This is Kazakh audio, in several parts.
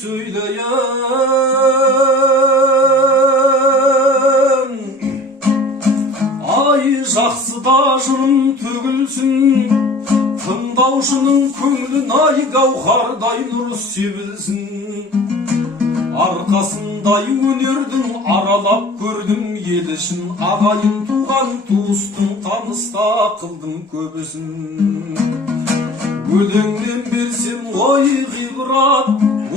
söyleyen Ay жақсыда жырым төгілсін Тыңдаушының көңілін ай гауһардай нұр себілсін Арқасындай өнердің аралап көрдім ел ішін Ағайын туған туыстың таныста қылдым көбісін Өлеңнен берсем ой ғибрат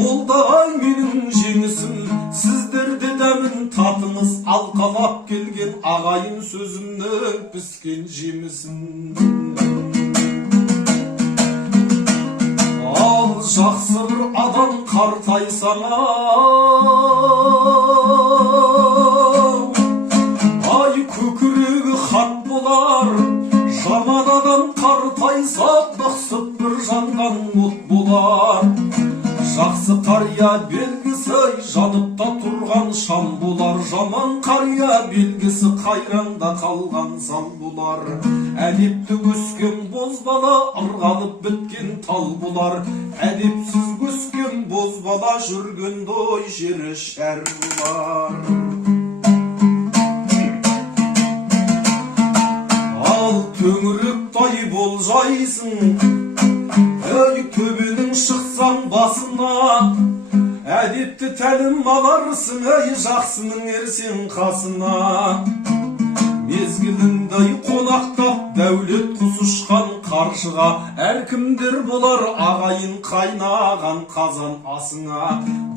ол да ай менің жеңісім Сіздерде дәмін татыңыз алқалап келген ағайын сөзімнің піскен жемісін Ал жақсы бір адам қартайсаң ай көкірегі хат болар Жаман адам қартайса бықсып бір жанған от болар Жақсы қария белгісі жанып та тұрған шам болар Жаман қария белгісі қайраңда қалған сам болар Әдепті өскен бозбала ырғалып біткен тал болар Әдепсіз өскен бозбала жүргенде ой жері шәр болар Ал төңіректай болжайсың Ей төбенің шықсаң басына Әдепті тәлім аларсың Ей жақсының ерсең қасына Мезгіліңдай қонақтап дәулет құс ұшқан қаршыға Әркімдер болар ағайын қайнаған қазан асыңа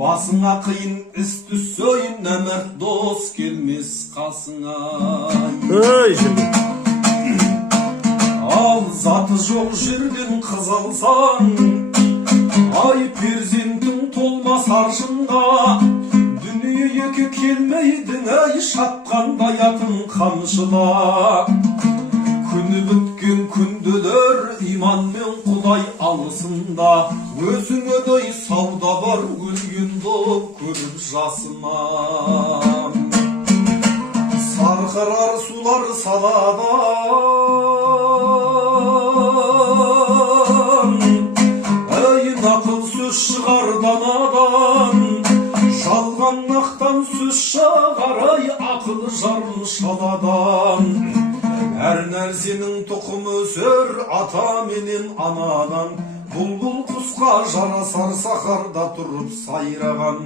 Басыңа қиын іс түссе нәмәрт дос келмес қасыңа Ал заты жоқ жерден қыз алсаң Ай перзентің толмас аршынға Дүниеге келмейдің әй шапқандай атын қамшыла Күні біткен күнделер иманмен құдай алысында Өзіңе дөй сауда бар өлгенді көріп жасыма Сарқырар сулар саладан Ей нақыл сөз шығар данадан Жалған нақтан сөз шығар ай ақыл жарын шаладан Әр нәрсенің тұқымы өсер ата менен анадан Бұлбұл құсқа жарасар сахарда тұрып сайраған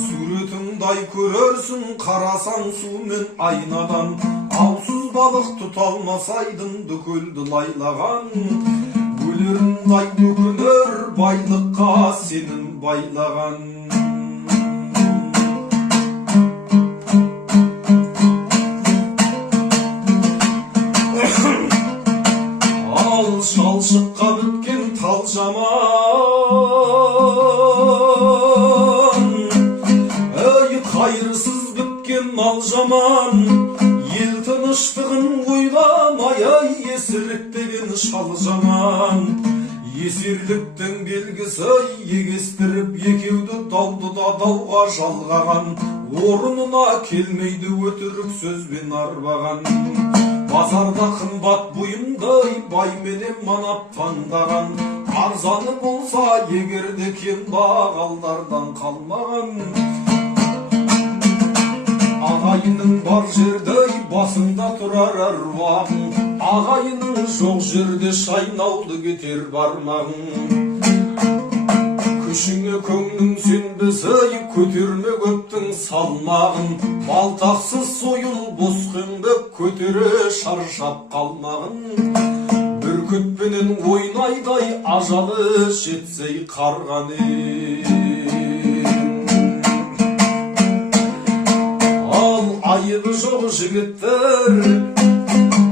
Суретіңдай көрерсің қарасаң сумен айнадан Аусыз балық тұталмасайдың көлді лайлаған Өлеріндай өкінер байлыққа сенің байлаған Ал шалшыққа біткен тал жаман Ей қайырсыз біткен мал жаман Ел тыныштығын ойламай ай есіріктеген шал жаман Есерліктің белгісі егестіріп екеуді дауды да дауға жалғаған Орнына келмейді өтірік сөзбен арбаған Базарда қымбат бұйымдай байменен манап таңдаған Арзаны болса егерде кен бағалдардан қалмаған Ағайының бар жердей басында тұрар әруағың Ағайының жоқ жерде шайнаулы кетер бармағың Күшіңе көңнің сенбесе көтерме көптің салмағын Балтақсыз сойыл босқыңбек көтере шаршап қалмағын Бүркітпенен ойнайдай ажалы жетсей қарғаны Ал айыбы жоқ жігіттер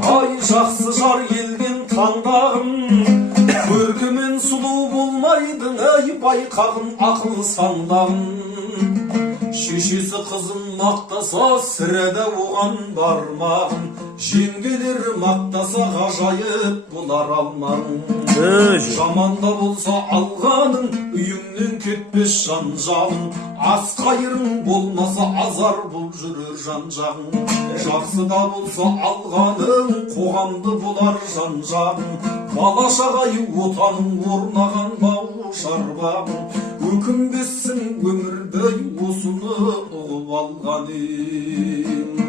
Ай жақсы жар елден таңдағын Көркімен сұлу болмайдың әй байқағын ақыл сандағын Шешесі қызын мақтаса сірәді оған бармағын Жеңгелер мақтаса ғажайып болар алмағын Жаманда болса алғаның үйіңнен кетпес жан-жағың Ас қайырың болмаса азар бұл жүрер жан-жағың Жақсыда болса алғаның қоғамды болар жан-жағың Бала-шағай отаның орнаған бау шарбағың өкінбессің өмірде осыны ұғып алғаным.